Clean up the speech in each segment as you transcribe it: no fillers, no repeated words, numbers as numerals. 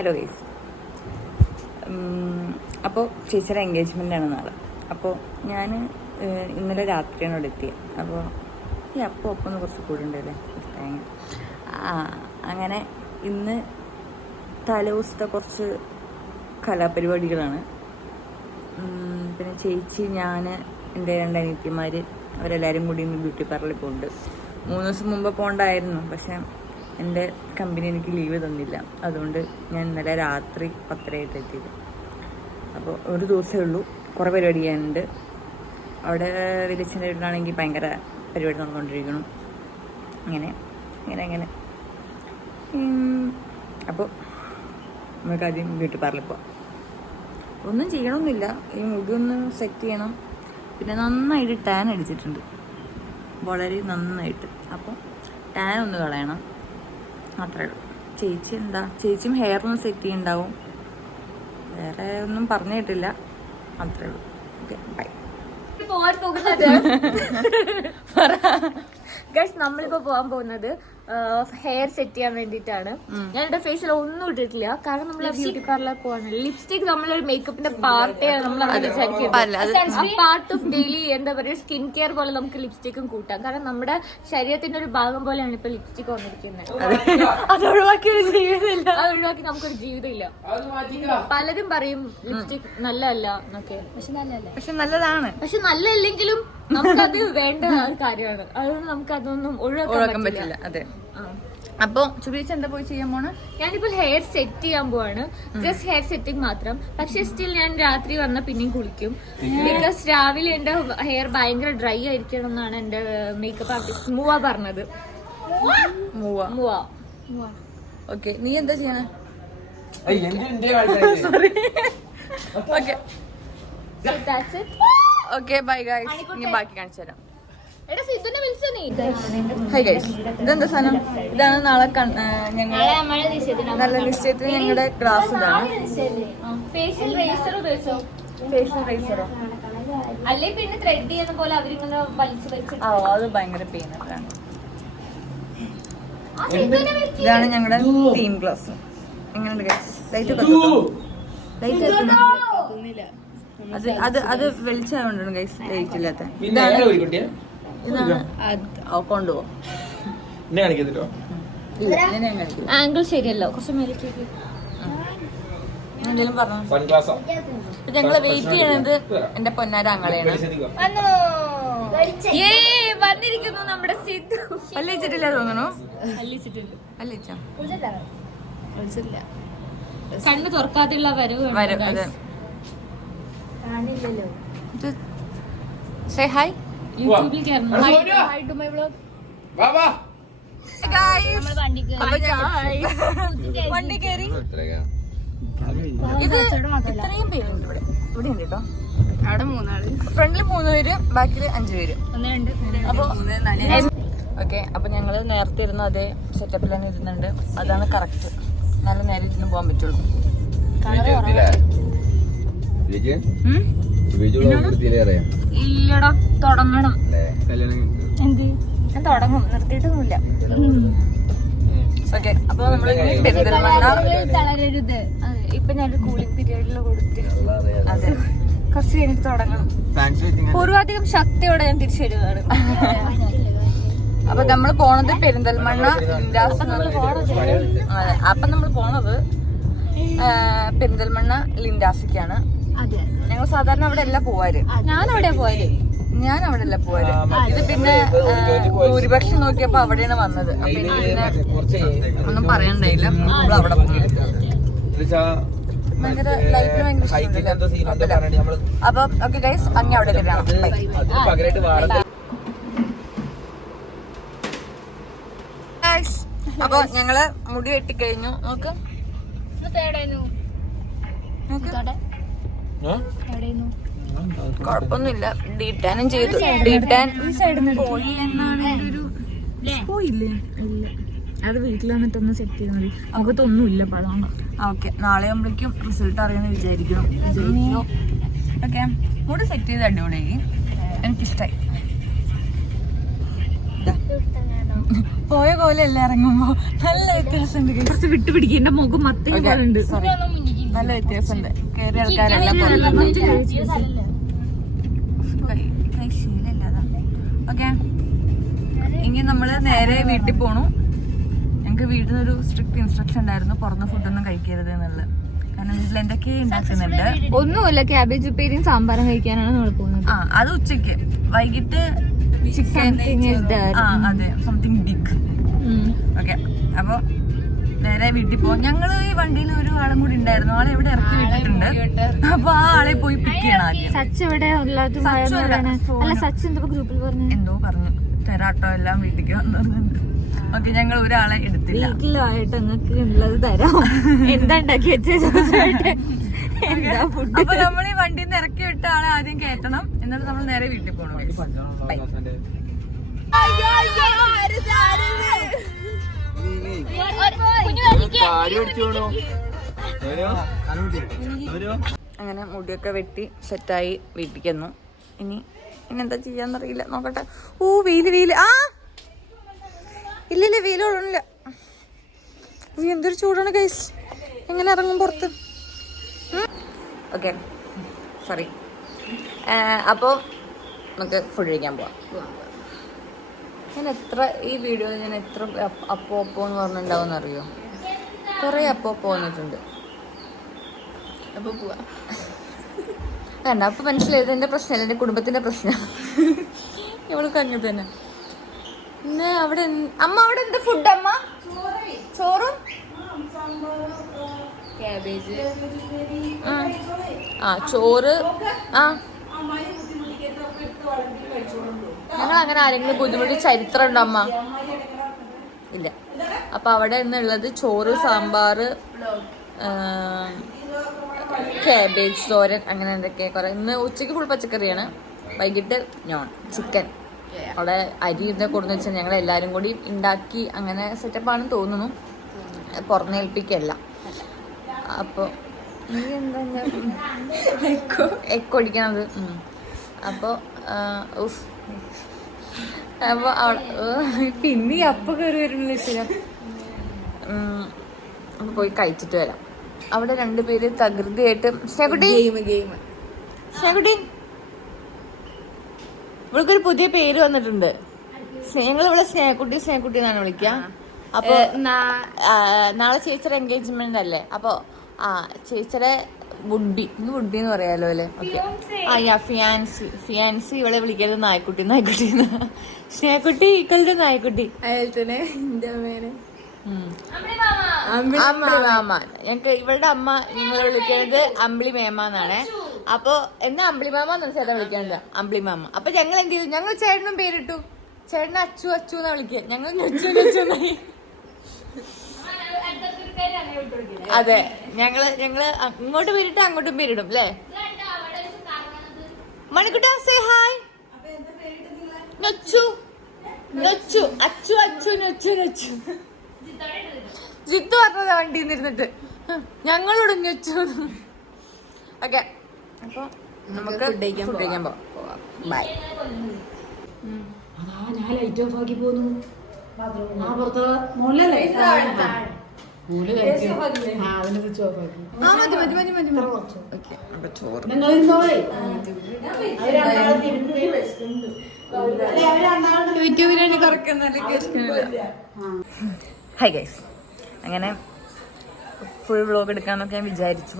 Hello guys. അപ്പോൾ ചേച്ചിയുടെ എൻഗേജ്മെൻ്റാണ് നാളെ. അപ്പോൾ ഞാൻ ഇന്നലെ രാത്രിയാണ് അവിടെ എത്തിയത്. അപ്പോൾ ഈ ഒപ്പം കുറച്ച് കൂടുണ്ടല്ലേ തേങ്ങ. അങ്ങനെ ഇന്ന് തലേദിവസത്തെ കുറച്ച് കലാപരിപാടികളാണ്. പിന്നെ ചേച്ചി, ഞാൻ, എൻ്റെ 2 അനിയത്തിമാർ അവരെല്ലാവരും കൂടി ഇന്ന് ബ്യൂട്ടി പാർലറിൽ പോകുന്നുണ്ട്. 3 ദിവസം മുമ്പ് പോകണ്ടായിരുന്നു, പക്ഷേ എൻ്റെ കമ്പനി എനിക്ക് ലീവ് തന്നില്ല. അതുകൊണ്ട് ഞാൻ ഇന്നലെ രാത്രി 10:30 എത്തിയത്. അപ്പോൾ ഒരു ദിവസമേ ഉള്ളൂ, കുറേ പരിപാടി ചെയ്യാനുണ്ട്. അവിടെ വലിയച്ഛൻ്റെ വീട്ടിലാണെങ്കിൽ ഭയങ്കര പരിപാടി നടന്നുകൊണ്ടിരിക്കണം. അങ്ങനെ അപ്പോൾ നമുക്ക് ആദ്യം ബ്യൂട്ടി പാർലറിൽ പോവാം. ഒന്നും ചെയ്യണമെന്നില്ല, ഈ മുടി ഒന്ന് സെറ്റ് ചെയ്യണം. പിന്നെ നന്നായിട്ട് ടാൻ അടിച്ചിട്ടുണ്ട്, വളരെ നന്നായിട്ട്. അപ്പോൾ ടാൻ ഒന്ന് കളയണം, അത്രേ ഉള്ളൂ. ചേച്ചിയും ഹെയറൊന്ന് സെറ്റ് ചെയ്യുന്നുണ്ടാവും. വേറെ ഒന്നും പറഞ്ഞു കേട്ടില്ല, അത്രേ ഉള്ളൂ. Okay, bye. നമ്മളിപ്പോ പോകാൻ പോകുന്നത് ഹെയർ സെറ്റ് ചെയ്യാൻ വേണ്ടിട്ടാണ്. ഞാൻ എന്റെ ഫേസിൽ ഒന്നും ഇട്ടിട്ടില്ല, കാരണം നമ്മൾ ബ്യൂട്ടി പാർലർ പോകാനല്ല. ലിപ്സ്റ്റിക് നമ്മളൊരു മേക്കപ്പിന്റെ പാർട്ടാണ് നമ്മൾ വിചാരിക്കുന്നത്. പാർട്ട് ഓഫ് ഡെയിലി എന്താ പറയുക, സ്കിൻ കെയർ പോലെ നമുക്ക് ലിപ്സ്റ്റിക്കും കൂട്ടാം. കാരണം നമ്മുടെ ശരീരത്തിന്റെ ഒരു ഭാഗം പോലെയാണ് ഇപ്പൊ ലിപ്സ്റ്റിക് വന്നിരിക്കുന്നത്. അത് ഒഴിവാക്കി നമുക്കൊരു ജീവിതം ഇല്ല. പലരും പറയും ലിപ്സ്റ്റിക് നല്ലതല്ല എന്നൊക്കെ, പക്ഷെ നല്ലതാണ്. പക്ഷെ നല്ലല്ലെങ്കിലും നമുക്കത് വേണ്ട ഒരു കാര്യമാണ്. അതുകൊണ്ട് നമുക്ക് അതൊന്നും ഒഴിവാക്കാൻ പറ്റില്ല. അതെ. അപ്പൊ ചുബീച്ച് എന്താ പോയി ചെയ്യാൻ പോണ്? ഞാനിപ്പോ ഹെയർ സെറ്റ് ചെയ്യാൻ പോവാണ്. ജസ്റ്റ് ഹെയർ സെറ്റിംഗ് മാത്രം. പക്ഷെ സ്റ്റിൽ ഞാൻ രാത്രി വന്ന പിന്നെയും കുളിക്കും. ബിക്കോസ് രാവിലെ എന്റെ ഹെയർ ഭയങ്കര ഡ്രൈ ആയിരിക്കണം എന്നാണ് എന്റെ മേക്കപ്പ് ആർട്ടിസ്റ്റ് മൂവ പറഞ്ഞത്. മൂവ. ഓക്കെ, നീ എന്താ ചെയ്യണേ? Okay, bye guys. ഇനി ബാക്കി കാണിച്ചു തരാം. ഹായ് ഗൈസ്, ഇതെന്താ സാധനം? ഇതാണ് നാളെ ഞങ്ങൾ നല്ല നിശ്ചയത്തിന് ഞങ്ങളുടെ ക്ലാസ്. ഇതാണ് ഫേഷ്യൽ റേസറോ അല്ലെ പിന്നെ ത്രെഡ് ചെയ്യുന്ന പോലെ അവരിങ്ങനെ വലിച്ചു വെച്ചിട്ട്. അത് ഭയങ്കര പെയിനാണ്. ഇതാണ് ഞങ്ങളുടെ തീം ക്ലാസ്. എങ്ങനെയുണ്ട് ഗൈസ്? ലൈറ്റ് അത് വെളിച്ചായോണ്ടാണ് ഗൈസ് ലൈറ്റ് ഇല്ലാത്ത. കൊണ്ടുപോകും. ആംഗിൾ ശരിയല്ലോ, കുറച്ച് മേലേക്ക് എന്തെങ്കിലും പറഞ്ഞു. ഞങ്ങള് വെയിറ്റ് ചെയ്യണത് എന്റെ പൊന്നാര ആങ്ങളെയാണ്. വന്നിരിക്കുന്നു നമ്മുടെ സിദ്ധു. അല്ലിച്ചിട്ടില്ല തോന്നണു. കണ്ണ് തുറക്കാതെയുള്ള വരവ്. Say hi. യൂട്യൂബിൽ കയറണം. വണ്ടി കയറി. ഇത് ഇത്രയും പേരുണ്ട് ഇവിടെ. ഇവിടെ ഉണ്ട് കേട്ടോ. അവിടെ 3 ആള്, ഫ്രണ്ടില് 3 പേര്, ബാക്കില് 5 പേര്. അപ്പൊ ഓക്കെ, അപ്പൊ ഞങ്ങള് നേരത്തെ ഇരുന്ന അതേ സെറ്റപ്പിൽ തന്നെ ഇരുന്നുണ്ട്. അതാണ് കറക്റ്റ്. നല്ല നേരെ ഇരുന്ന് പോകാൻ പറ്റുള്ളൂ. ഇല്ലടാ, തുടങ്ങണം. എന്ത്? ഞാൻ തുടങ്ങും, നിർത്തിയിട്ടൊന്നുമില്ല. ഓക്കെ, അപ്പൊ നമ്മള് ഇപ്പൊ ഞാനൊരു കൂളിംഗ് പീരീഡില് കൊടുത്ത് അതെ കുറച്ച് കഴിഞ്ഞിട്ട് തുടങ്ങണം. പൂർവാധികം ശക്തിയോടെ ഞാൻ തിരിച്ചു വരുവാണ്. അപ്പൊ നമ്മള് പോണത് പെരിന്തൽമണ്ണ ലിൻഡാസ്. അതെ, അപ്പൊ നമ്മള് പോണത് പെരിന്തൽമണ്ണ ലിൻഡാസിക്കാണ്. ഞങ്ങൾ സാധാരണ അവിടെ അല്ല പോവാറ്. ഞാൻ അവിടെ അല്ല പോവാറ്. ഇത് പിന്നെ ഭൂരിപക്ഷം നോക്കിയപ്പോ അവിടെയാണ് വന്നത്. അപ്പൊ എനിക്ക് പിന്നെ ഒന്നും പറയണ്ടായില്ല. നമ്മൾ അവിടെ പോയി. ഭയങ്കര ലൈഫിന് ഭയങ്കര ഇഷ്ടമുണ്ടല്ലോ. അപ്പൊ ഓക്കെ ഗൈസ്, അങ്ങ് അവിടെ കാണാം. അപ്പൊ ഞങ്ങള് മുടി വെട്ടിക്കഴിഞ്ഞു. നോക്ക്, കുഴപ്പമൊന്നുമില്ല. ഡീറ്റാനും ചെയ്തു. ഡീറ്റാൻ പോയി എന്നാണ് പോയില്ലേ? അത് വീട്ടിൽ വന്നിട്ടൊന്ന് സെറ്റ് ചെയ്ത് മതി. നമുക്കതൊന്നുമില്ല പഴമാണ്. ഓക്കെ, നാളെ ആകുമ്പോഴേക്കും റിസൾട്ട് അറിയാമെന്ന് വിചാരിക്കണം. ഓക്കെ, മുടി സെറ്റ് ചെയ്ത് അടിപൊളിയായി. എനിക്കിഷ്ടായി. പോയ കോലല്ല ഇറങ്ങുമ്പോ നല്ല വ്യത്യാസമുണ്ട്. കുറച്ച് വിട്ടുപിടിക്കേണ്ട മുഖം മത്തേ പോലുണ്ട്. നല്ല വ്യത്യാസമുണ്ട്. കയറിയ ആൾക്കാരെല്ലാം ശീലല്ലാതാ. ഓക്കെ, ഇനി നമ്മള് നേരെ വീട്ടിൽ പോണു. ഞങ്ങക്ക് വീട്ടിൽ നിന്നൊരു സ്ട്രിക്റ്റ് ഇൻസ്ട്രക്ഷൻ ഉണ്ടായിരുന്നു, പുറത്ത് ഫുഡൊന്നും കഴിക്കരുത് എന്നുള്ളത്. കാരണം വീട്ടിൽ എന്തൊക്കെ ഉണ്ടാക്കുന്നുണ്ട്. ഒന്നുമില്ല, ക്യാബേജ് ഉപ്പേരിയും സാമ്പാറും കഴിക്കാനാണ് നമ്മൾ പോകുന്നത്. അത് ഉച്ചക്ക്. വൈകിട്ട് ചിക്കൻ, അതെ, സംതിങ് ബിഗ്. ഓക്കെ, അപ്പൊ നേരെ വീട്ടിൽ പോകും. ഞങ്ങള് ഈ വണ്ടിയിൽ ഒരു ആളും കൂടി ഉണ്ടായിരുന്നു. ആളെ എവിടെ ഇറക്കി വിട്ടിട്ടുണ്ട്. അപ്പൊ ആ ആളെ പോയി പിക്ക് ചെയ്യണം ആദ്യം. സച്ച് എവിടെ സച്ച് എന്തോ ഗ്രൂപ്പിൽ പറഞ്ഞു, എന്തോ പറഞ്ഞു തരാട്ടോ എല്ലാം വീട്ടിലേക്ക് വന്നിരുന്നുണ്ട്. ഓക്കെ, ഞങ്ങൾ ഒരാളെ എടുത്തില്ല. വീട്ടിലായിട്ട് നിങ്ങൾക്ക് ഉള്ളത് തരാം. എന്താ ഉണ്ടാക്കി വെച്ചത്? അപ്പൊ നമ്മൾ ഈ വണ്ടിയിൽ നിന്ന് ഇറക്കി വിട്ട ആളെ ആദ്യം കയറ്റണം, എന്നിട്ട് നമ്മൾ നേരെ വീട്ടിൽ പോകണം. അങ്ങനെ മുടിയൊക്കെ വെട്ടി സെറ്റായി വീട്ടിൽ ചെന്നു. ഇനി എന്താ ചെയ്യാന്നറിയില്ല, നോക്കട്ടെ. ഓ, വെയില്. ആ ഇല്ലില്ല, വെയിൽ കൊള്ളില്ല. എന്തൊരു ചൂടാണ് ഗൈസ്. എങ്ങനെ ഇറങ്ങും പുറത്ത്? Okay, sorry. അപ്പോൾ നമുക്ക് ഫുഡ് കഴിക്കാൻ പോവാം. ഈ വീഡിയോ ഞാൻ എത്ര അപ്പോ എന്ന് പറഞ്ഞിട്ടുണ്ടാവും അറിയോ? കുറേ അപ്പോ വന്നിട്ടുണ്ട്. അപ്പോൾ പോവാം. വേണ്ട, അപ്പോൾ മനസ്സിലായത് എൻ്റെ പ്രശ്നമല്ല, എൻ്റെ കുടുംബത്തിൻ്റെ പ്രശ്നമാണ്. ഇവൾക്ക് അങ്ങനെ തന്നെ. പിന്നെ അവിടെ അമ്മ, അവിടെ എന്താ ഫുഡ് അമ്മ? ചോറും ക്യാബേജ്, ചോറ്. ഞങ്ങൾ അങ്ങനെ ആരെങ്കിലും ബുദ്ധിമുട്ടി ചരിത്രം ഉണ്ടോ അമ്മ? ഇല്ല. അപ്പൊ അവിടെ നിന്നുള്ളത് ചോറ്, സാമ്പാറ്, ക്യാബേജ് തോരൻ, അങ്ങനെ എന്തൊക്കെ കുറെ. ഇന്ന് ഉച്ചയ്ക്ക് ഫുൾ പച്ചക്കറിയാണ്, വൈകിട്ട് ചിക്കൻ. അവിടെ അരി ഇതൊക്കെ കൊടുന്ന് വെച്ചാൽ ഞങ്ങൾ എല്ലാവരും കൂടി ഉണ്ടാക്കി അങ്ങനെ സെറ്റപ്പാണെന്ന് തോന്നുന്നു, പുറന്നേൽപ്പിക്കല്ല. അപ്പോൾ നീ എന്താ എക്കൊടിക്കണത്? അപ്പോൾ പിന്നെ അപ്പം കയറി വരുന്നില്ല ശരിയാ. അപ്പോൾ പോയി കഴിച്ചിട്ട് വരാം. അവിടെ രണ്ടുപേര് തകൃതിയായിട്ട് സ്നേഹക്കുട്ടി ഇവൾക്കൊരു പുതിയ പേര് വന്നിട്ടുണ്ട്. ഞങ്ങൾ ഇവിടെ സ്നേഹക്കുട്ടി എന്നാണ് വിളിക്കുക. അപ്പൊ നാളെ ചേച്ചിയുടെ എൻഗേജ്മെന്റ് അല്ലേ? അപ്പൊ ചേച്ചിയുടെ വുഡ്ബി, ഇന്ന് വുഡ്ബി എന്ന് പറയാലോ അല്ലേ? ഓക്കെ. ഫിയാൻസി ഇവളെ വിളിക്കരുത് നായ്ക്കുട്ടി. സ്നേഹക്കുട്ടി ഈക്വലിന്റെ നായ്ക്കുട്ടി. അമ്പിളി മാമ. ഞങ്ങക്ക് ഇവളുടെ അമ്മ നിങ്ങളെ വിളിക്കുന്നത് അമ്പിളി മേമ എന്നാണ്. അപ്പൊ എന്നാ അമ്പിളി മാമ എന്നാണ് ചേട്ടൻ വിളിക്കുന്നത്, അമ്പിളി മാമ. അപ്പൊ ഞങ്ങൾ എന്ത് ചെയ്തു? ഞങ്ങൾ ചേട്ടനും പേരിട്ടു. ചേട്ടനെ അച്ചു എന്നാ വിളിക്കുക. ഞങ്ങൾ നെച്ചു. അതെ, ഞങ്ങള് ഇങ്ങോട്ട് പേരിട്ട് അങ്ങോട്ടും പേരിടും അല്ലേ? മണിക്കുട്ട സേ ഹായ്. നൊച്ചു അച്ചു. ജിത്തു പറഞ്ഞതാ വണ്ടിയിൽ നിന്നിരുന്നിട്ട്, ഞങ്ങളോട് നൊച്ചു. ഓക്കെ, അപ്പൊ നമുക്ക് ഫുഡ് കഴിക്കാൻ പോവാം. ബൈ. ഞാൻ ലൈറ്റ് ഓഫ് ആക്കി പോന്നു. ഹായ് ഗൈസ്, അങ്ങനെ ഫുൾ വ്ലോഗ് എടുക്കാന്നൊക്കെ ഞാൻ വിചാരിച്ചു.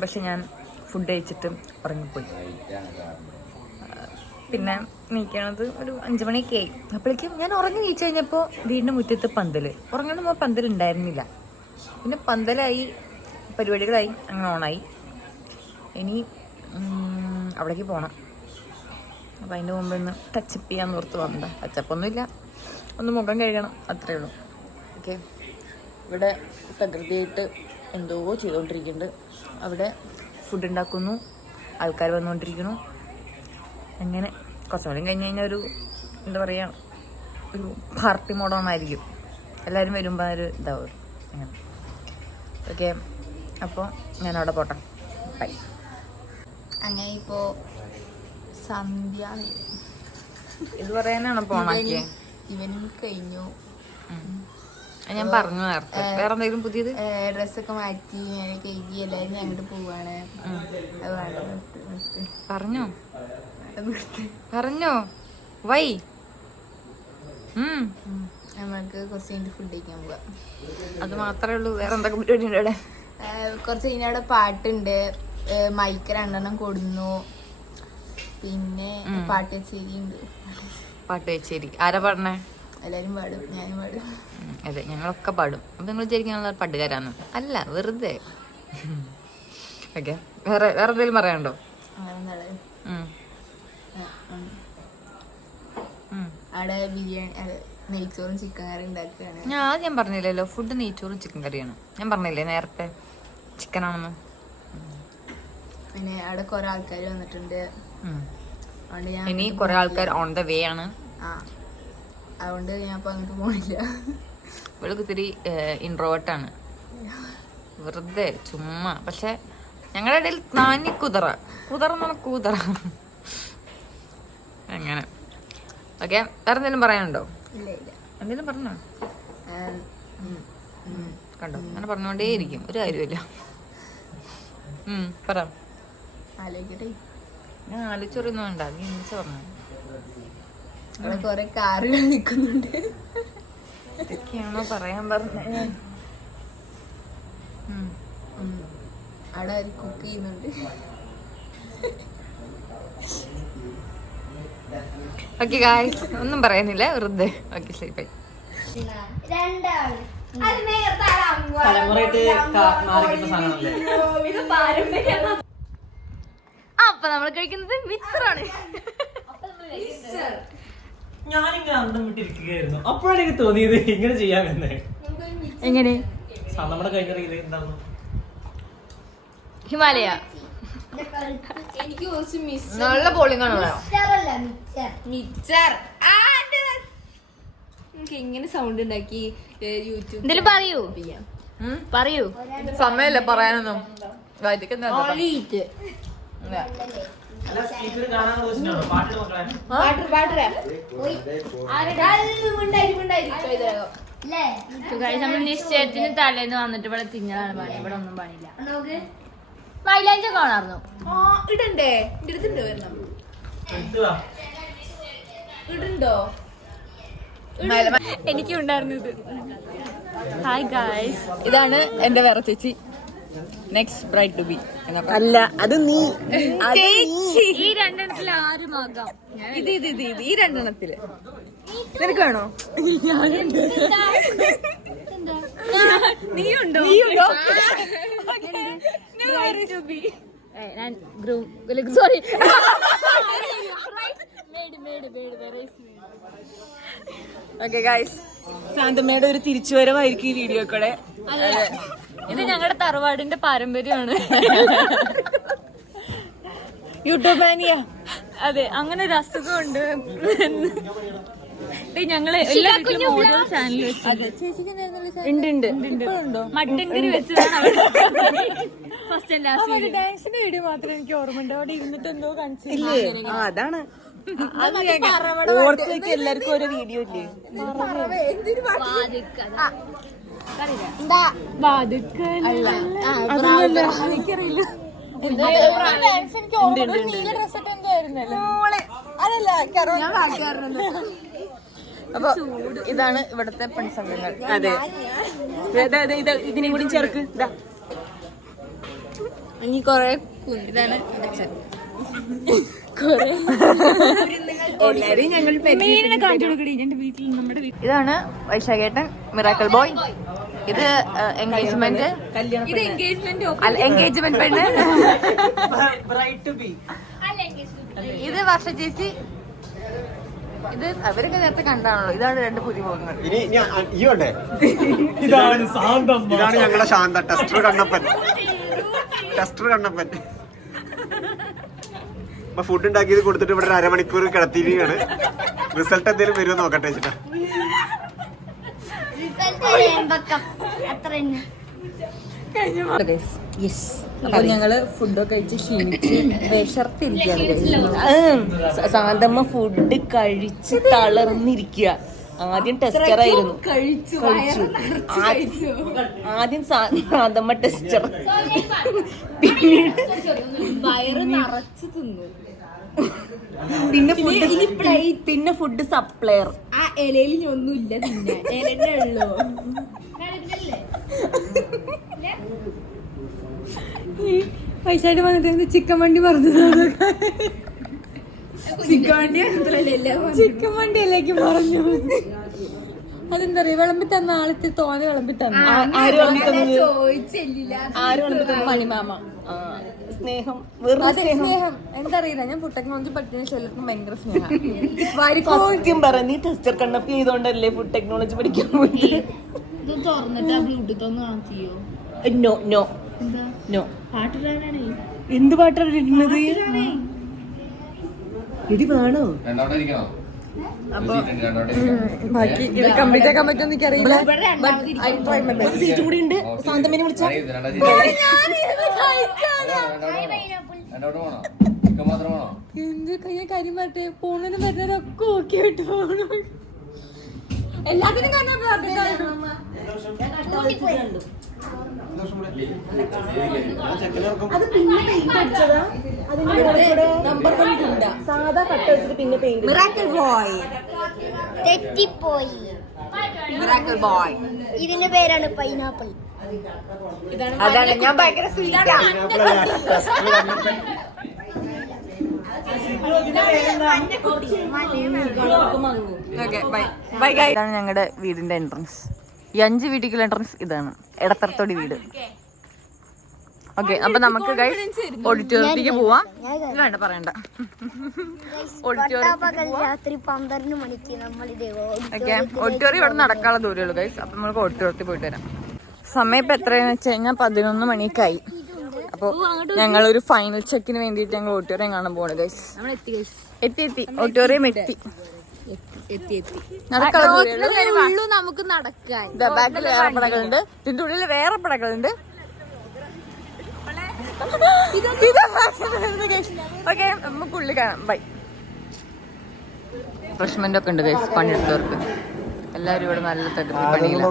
പക്ഷെ ഞാൻ ഫുഡ് കഴിച്ചിട്ട് ഉറങ്ങിപ്പോയി. പിന്നെ നീക്കണത് ഒരു 5 മണിയൊക്കെ ആയി. അപ്പോഴേക്കും ഞാൻ ഉറങ്ങി നീച്ചു കഴിഞ്ഞപ്പോൾ വീടിൻ്റെ മുറ്റത്ത് ഉറങ്ങുമ്പോൾ പന്തലുണ്ടായിരുന്നില്ല. പിന്നെ പന്തലായി, പരിപാടികളായി, അങ്ങനെ ഓണായി. ഇനി അവിടേക്ക് പോകണം. അപ്പോൾ അതിൻ്റെ മുമ്പ് ഒന്ന് ടച്ചപ്പ് ചെയ്യാൻ ഓർത്ത് വന്നതാ. ടച്ചപ്പൊന്നുമില്ല, ഒന്ന് മുഖം കഴുകണം, അത്രയേ ഉള്ളൂ. ഓക്കെ, ഇവിടെ പ്രകൃതിയായിട്ട് എന്തോ ചെയ്തുകൊണ്ടിരിക്കുന്നുണ്ട്. അവിടെ ഫുഡ് ഉണ്ടാക്കുന്നു, ആൾക്കാർ വന്നുകൊണ്ടിരിക്കുന്നു. അങ്ങനെ കുറച്ച് നേരം കഴിഞ്ഞ് കഴിഞ്ഞാൽ ഒരു എന്താ പറയുക, ഒരു പാർട്ടി മോഡോണായിരിക്കും. എല്ലാവരും വരുമ്പോൾ ഒരു ഇതാവും അങ്ങനെ. ഓക്കെ, അപ്പോൾ ഞാൻ അവിടെ പോട്ടെ. ബൈ. അങ്ങനെ ഇപ്പോൾ സന്ധ്യ ഇത് പറയാനാണ് പോണാക്കിയത്. ഇവനും കഴിഞ്ഞു, ഞാൻ പറഞ്ഞു നേരത്തെ. വേറെ എന്തെങ്കിലും പുതിയത്? ഡ്രസ്സൊക്കെ മാറ്റി കേക്ക് എല്ലാരും അങ്ങോട്ട് പോവാണ്. പറഞ്ഞോ വൈ? നമ്മൾക്ക് കുറച്ച് കഴിഞ്ഞിട്ട് ഫുഡ് കഴിക്കാൻ പോവാം. അത് മാത്രമേ ഉള്ളൂ? വേറെ എന്തൊക്കെ പരിപാടി ഉണ്ട് ഇവിടെ? കുറച്ച് കഴിഞ്ഞ അവിടെ പാട്ടുണ്ട്. മൈക്ക് 2 കൊടുന്നു. പിന്നെ പാട്ട് കച്ചേരി ഉണ്ട്. പാട്ട് കച്ചേരി ആരാ പാടണേ? എല്ലാരും പാടും, ഞാനും പാടും. അതെ, ഞങ്ങളൊക്കെ പാടും. അപ്പൊ നിങ്ങൾ വിചാരിക്കാനുള്ള പാട്ടുകാരാന്ന്? അല്ല, വെറുതെ. ഓക്കെ, വേറെ എന്തെങ്കിലും പറയാനുണ്ടോ? അവിടെ ബിരിയാണി, നെയ്ച്ചോറും ചിക്കൻ കറി ഉണ്ടാക്കുകയാണ്. ഞാൻ പറഞ്ഞില്ലല്ലോ, ഫുഡ് നെയ്ച്ചോറും ചിക്കൻ കറിയാണ്. ഞാൻ പറഞ്ഞില്ലേ നേരത്തെ ചിക്കനാണെന്ന്. പിന്നെ അവിടെ കുറെ ആൾക്കാർ വന്നിട്ടുണ്ട്. ഇനി കുറെ ആൾക്കാർ ഓൺ ദ വേ ആണ്. അതുകൊണ്ട് ഞാൻ ഇപ്പൊ അങ്ങോട്ട് പോണില്ല. ഇവൾക്ക് ഇത്തിരി ഇൻട്രോവേർട്ടാണ്, വെറുതെ ചുമ്മാ. പക്ഷെ ഞങ്ങളുടെ ഇടയിൽ നാനി കുതിറ അങ്ങനെ. ഓക്കെ, വേറെ എന്തെങ്കിലും പറയാനുണ്ടോ? എന്തെങ്കിലും പറഞ്ഞോ? കണ്ടോ, അങ്ങനെ പറഞ്ഞോണ്ടേയിരിക്കും, ഒരു കാര്യമില്ല. പറ. ഞാൻ ആലോചിച്ചൊന്നും വേണ്ട, നീ മിസ് പറഞ്ഞു. അവിടെ കൊറേ കാറുകൾ നിക്കുന്നുണ്ട്. ഇതൊക്കെയാണോ പറയാൻ പറഞ്ഞത്? അവിടെ കുക്ക് ചെയ്യുന്നുണ്ട്. ഓക്കെ ഗായ്സ്, ഒന്നും പറയുന്നില്ല, വെറുതെ. ഓക്കെ, ശരി, ബൈ. അപ്പൊ നമ്മൾ കഴിക്കുന്നത് മിക്സറാണ്. ഞാനിങ്ങനെ അന്തം വിട്ടിരിക്കുകയായിരുന്നു. അപ്പോഴാണ് എനിക്ക് തോന്നിയത് ഇങ്ങനെ ചെയ്യാമെന്ന്. എങ്ങനെ? നമ്മുടെ കഴിഞ്ഞ റീല് എന്തായിരുന്നു? ഹിമാലയ. എനിക്ക് കുറച്ച് നല്ല പോളിംഗ് ആണല്ലോ. എനിക്ക് എങ്ങനെ സൗണ്ട് ഉണ്ടാക്കി യൂട്യൂബ് എന്തെങ്കിലും പറയൂ. സമയല്ല പറയാനൊന്നും. അല്ല, സ്പീക്കർ കാണാൻ വെച്ചിട്ടാണോ പാട്ട് നോക്കാൻ? നമ്മൾ നിശ്ചയത്തിന് തലേന്ന് വന്നിട്ട് ഇവിടെ തിന്നലാണ് പണി. ഇവിടെ ഒന്നും പണിയില്ല. മൈലാഞ്ചി കാണാറുന്നു. ഇടണ്ടേ? ഇടുന്നുണ്ടോ? വരണം എന്തുവാ? ഇടുണ്ടോ? എനിക്കും ഉണ്ടായിരുന്നു ഇത്. ഹായ് ഗായ്സ്, ഇതാണ് എന്റെ വേറെ ചേച്ചി, നെക്സ്റ്റ് ബ്രൈഡ് ടു ബി. അല്ല, അത് നീ. ഈ രണ്ടെണ്ണത്തിൽ ആരുമാകാം. ഇത് ഈ രണ്ടെണ്ണത്തില് നിനക്ക് വേണോ? നീയുണ്ടോ? ഞാൻ സോറി. ഓക്കെ ഗൈസ്, ശാന്തമ്മയുടെ ഒരു തിരിച്ചുവരവായിരിക്കും ഈ വീഡിയോ കൂടെ. ഇത് ഞങ്ങളുടെ തറവാടിന്റെ പാരമ്പര്യമാണ്. യൂട്യൂബ് മാനിയ. അതെ, അങ്ങനെ ഒരു അസുഖമുണ്ട്. ഞങ്ങള് എല്ലാ വീട്ടിലും ഓരോ ചാനൽ വെച്ചു. ഉണ്ട്. മട്ടൻ കറി വെച്ചതാണ് ഫസ്റ്റ് ആൻഡ് ലാസ്റ്റ്. ഡാൻസിന്റെ വീഡിയോ മാത്രമേ എനിക്ക് ഓർമ്മയുണ്ട്. അവിടെ ഇരുന്നിട്ട് എന്തോ കാണിച്ചില്ലേ? അതാണ്. ഓർത്തേക്ക് എല്ലാവർക്കും ഓരോ വീഡിയോ ഇല്ലേ? എനിക്കറിയില്ല. അപ്പൊ ഇതാണ് ഇവിടത്തെ പെൺസംഘങ്ങൾ. അതെ, ഇതിനെ കൂടി ചേർക്ക്. ഇനി കൊറേ ഇതാണ് അച്ഛൻ. എല്ലാരെയും ഞങ്ങൾ മീനിനെ കാണിച്ചു കൊടുക്കടി എന്റെ വീട്ടിൽ. നമ്മുടെ വീട്ടിൽ ഇതാണ് വൈശാഖേട്ടൻ, മിറാക്കിൾ ബോയ്. ഇത് എൻഗേജ്മെന്റ്. ഇത് എൻഗേജ്മെന്റ് എൻഗേജ്മെന്റ് പെണ്ണ്. Bride to be. ഇത് വർഷ ചേച്ചി. ഇത് അവരൊക്കെ നേരത്തെ കണ്ടാണല്ലോ. ഇതാണ് 2 പുതിയ മുഖങ്ങൾ. ഇതാണ് ശാന്തം. ഇതാണ് ഞങ്ങളുടെ ശാന്ത ടെസ്റ്റർ കണ്ണപ്പൻ. അപ്പൊ ഫുഡ് ഉണ്ടാക്കിയത് കൊടുത്തിട്ട് ഇവിടെ 1/2 മണിക്കൂർ കിടത്തിയിരിക്കുകയാണ്. റിസൾട്ട് എന്തെങ്കിലും വരുമോ നോക്കട്ടെ വെച്ചിട്ടാ. അപ്പൊ ഞങ്ങള് ഫുഡൊക്കെ കഴിച്ച് ക്ഷീണിച്ച് വിശർത്തിരിക്കുകയാണ്. ശാന്തമ്മ ഫുഡ് കഴിച്ച് തളർന്നിരിക്കുക. ആദ്യം ടെസ്റ്റർ ആയിരുന്നു. കഴിച്ചു ആദ്യം സാധമ്മ ടെസ്റ്റർ, വയറ് നിറച്ച് തിന്നു. പിന്നെ ഫുഡ് സപ്ലയർ. ആ ഇലയിൽ ഒന്നുമില്ല തിന്നെ, ഇലന്റെ ഉള്ളൂ. പൈസയായിട്ട് വന്നിട്ട് ചിക്കൻ വണ്ടി പറഞ്ഞു. ചിക്കൻ വണ്ടിയിലേക്ക് പറഞ്ഞു. അതെന്താ പറയാ, വിളമ്പി തന്ന ആളത്തെ തോനെ വിളമ്പി തന്നു. ആര് വിളമ്പി തന്നത്? ചോദിച്ചില്ല. ആര് വിളമ്പി തന്നു? മണിമാമ. സ്നേഹം, സ്നേഹം എന്താ അറിയില്ല. ഞാൻ ഫുഡ് ടെക്നോളജി പഠിക്കുന്ന ശൈലത്തിന് ഭയങ്കര സ്നേഹം. സത്യം പറ, നീ ടെസ്റ്റർ കണ്ണപ്പി ചെയ്തോണ്ടല്ലേ ഫുഡ് ടെക്നോളജി പഠിക്കാൻ പോയി? ഇത് തുറന്നിട്ട് ആ ബ്ലൂടൂത്ത് ഒന്ന് ഓൺ ചെയ്യോ? No no no. പാട്ടിടാനാണ്. എന്ത് പാട്ടാണ് ഇടുന്നത്? ഇടി വേണോ? ബാക്കി ഇത് കംപ്ലീറ്റ് ആക്കാൻ പറ്റുമെന്ന് എനിക്കറിയില്ല. സീറ്റും കൂടി ഉണ്ട്. സാന്തമ്മനെ വിളിച്ചാ എന്ത് കഴിഞ്ഞ കാര്യം പറഞ്ഞേ, പോണതിന് വരുന്നവരൊക്കെ ഓക്കെ ആയിട്ട് പോകണം. എല്ലാത്തിനും കാരണം നമ്പർ സാധാ കട്ട വെച്ചിട്ട് പിന്നെ പെയിന്റ്. മിറാക്കിൾ ബോയ്, തെറ്റിപ്പോയി. Miracle boy. ഇതിന്റെ പേരാണ് പൈനാപ്പിൾ. അതാണ് ഞാൻ ഭയങ്കര സ്വീറ്റാ. ഇതാണ് ഞങ്ങളുടെ വീടിന്റെ എൻട്രൻസ്. ഈ 5 വീട്ടിലേക്കുള്ള എൻട്രൻസ് ഇതാണ്. എടത്തറത്തോടി വീട്. ഓക്കെ, അപ്പൊ നമുക്ക് ഓഡിറ്റോറിയത്തിലേക്ക് പോവാം. വേണ്ട പറയണ്ട. പകൽ രാത്രി 12 മണിക്ക് നമ്മൾ ഓക്കെ, ഓഡിറ്റോറിയം ഇവിടെ നടക്കാനുള്ള ദൂരമുള്ളൂ ഗൈസ്. അപ്പൊ നമുക്ക് ഓഡിറ്റോറിയത്തിൽ പോയിട്ട് വരാം. സമയം ഇപ്പൊ എത്രയാന്ന് വെച്ച് കഴിഞ്ഞാൽ 11 മണിക്കായി. അപ്പൊ ഞങ്ങളൊരു ഫൈനൽ ചെക്കിന് വേണ്ടിട്ട് ഞങ്ങൾ ഓഡിറ്റോറിയം കാണാൻ പോണു ഗൈസ്. എത്തി ഓഡിറ്റോറിയം എത്തി. നമുക്ക് നടക്കാൻ. ബാക്കിൽ വേറെ പടകളുണ്ട്, ഇതിന്റെ ഉള്ളിൽ വേറെ പടകളുണ്ട്. ഓക്കെ, നമുക്ക് ഉള്ളിൽ കാണാം. ബൈ. റിഫ്രഷ്മെന്റ് ഒക്കെ ഉണ്ട് ഗൈസ് പണിയെടുത്തവർക്ക്. എല്ലാവരും ഇവിടെ നല്ല തകർത്തി പണിയില്ല.